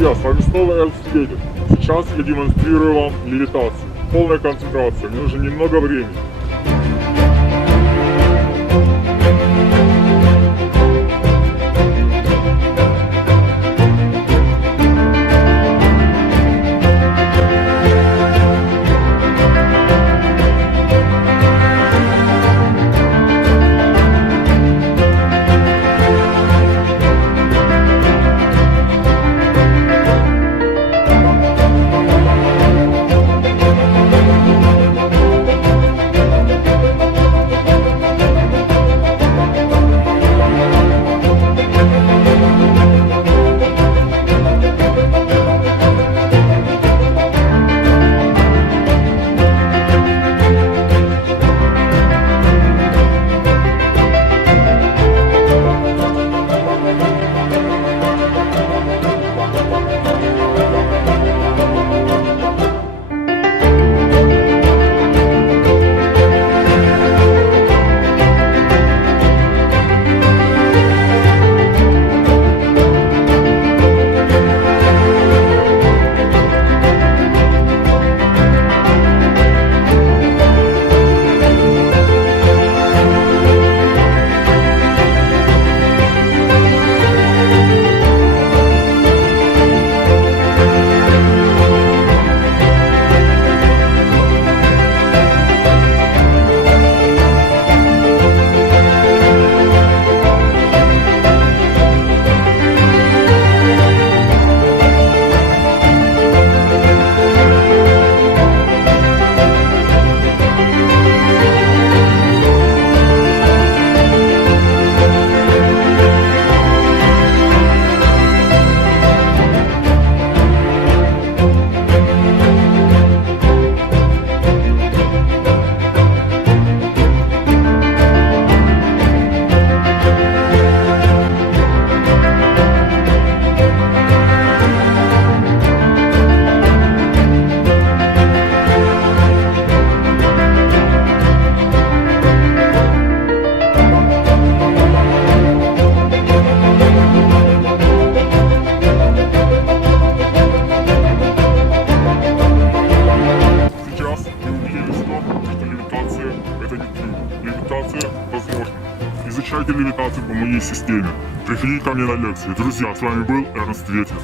Друзья, с вами снова Эрнст Ветер. Сейчас я демонстрирую вам левитацию. Полная концентрация, мне нужно немного времени. Это не трюк. Левитация возможна. Изучайте левитацию по моей системе. Приходите ко мне на лекции. Друзья, с вами был Эрнст Ветер.